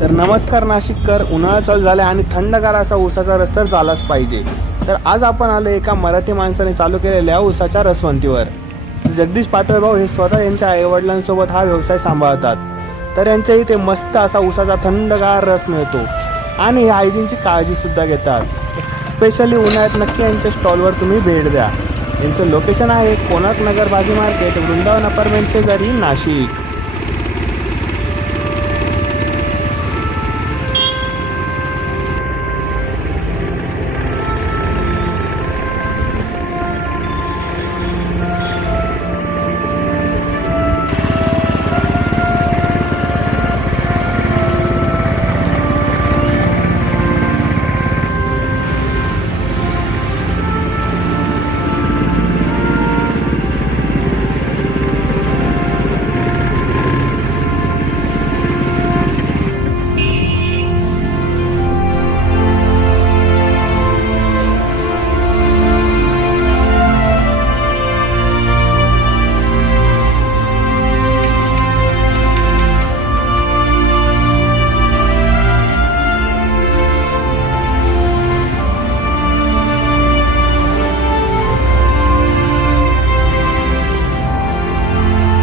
तर नमस्कार नाशिककर, उन्हाळा चालू झाला आणि थंडगार असा ऊसाचा रस तर झालाच पाहिजे. तर आज आपण आलो एका मराठी माणसाने चालू केलेल्या ऊसाच्या रसवंतीवर. जगदीश पाटोळभाऊ हे स्वतः यांच्या आईवडिलांसोबत हा व्यवसाय सांभाळतात. तर यांच्या इथे मस्त असा ऊसाचा थंडगार रस मिळतो आणि हे हायजीनची काळजीसुद्धा घेतात. स्पेशली उन्हाळ्यात नक्की यांच्या स्टॉलवर तुम्ही भेट द्या. यांचं लोकेशन आहे कोणार्क नगर भाजी मार्केट, वृंदावन अपार्टमेंट शेजारी, नाशिक.